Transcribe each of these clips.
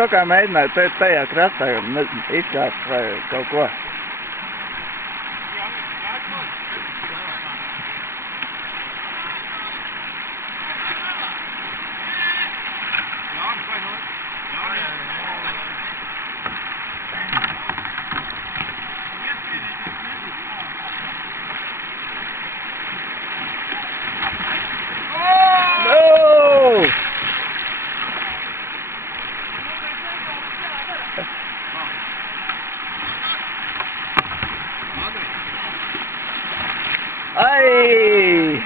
kaut kā mēģināju tajā krastā izkāpt vai kaut ko. Ai!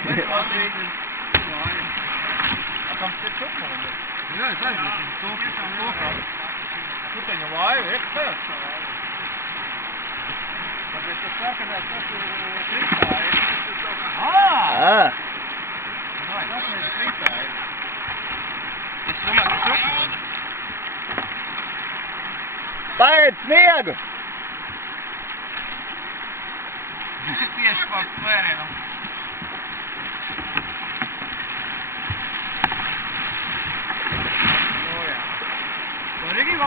Jā, es aizmirsu to kā puteņu laivu, eksperts. Tāpēc tas sarkanais, tas ir kristāli. Tas ir kristāli. Es domāju, ka trukmoni. Paēd sniegu! Tieši pār svērienam.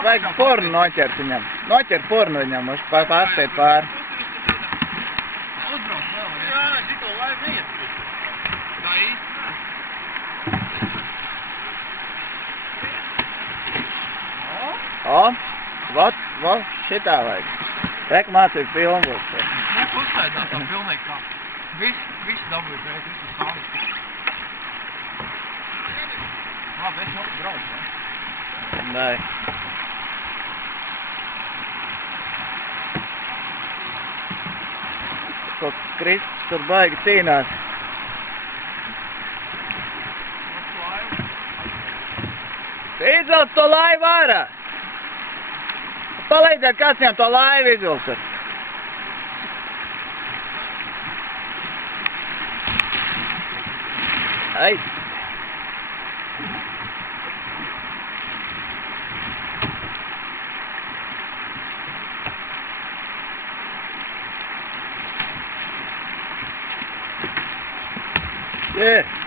Vajag pornu noķert viņam. Noķert pornu viņam, uz pārspēt pāri. Uzbrauc vēl, jā, šito laivu neiet. Tā īsti. O, šitā vajag. Rek mācību filmu būs. Uztaidās tā pilnīgi kā. Viss dabūja pēc, visu sāli. Labi, es vēl braucu, ne? Dai. Ko Kristus tur baigi cīnās. Izvilc to laivu ārā! Palīdziet, kāds viņam to laivu izvilcat. Ai! Yeah.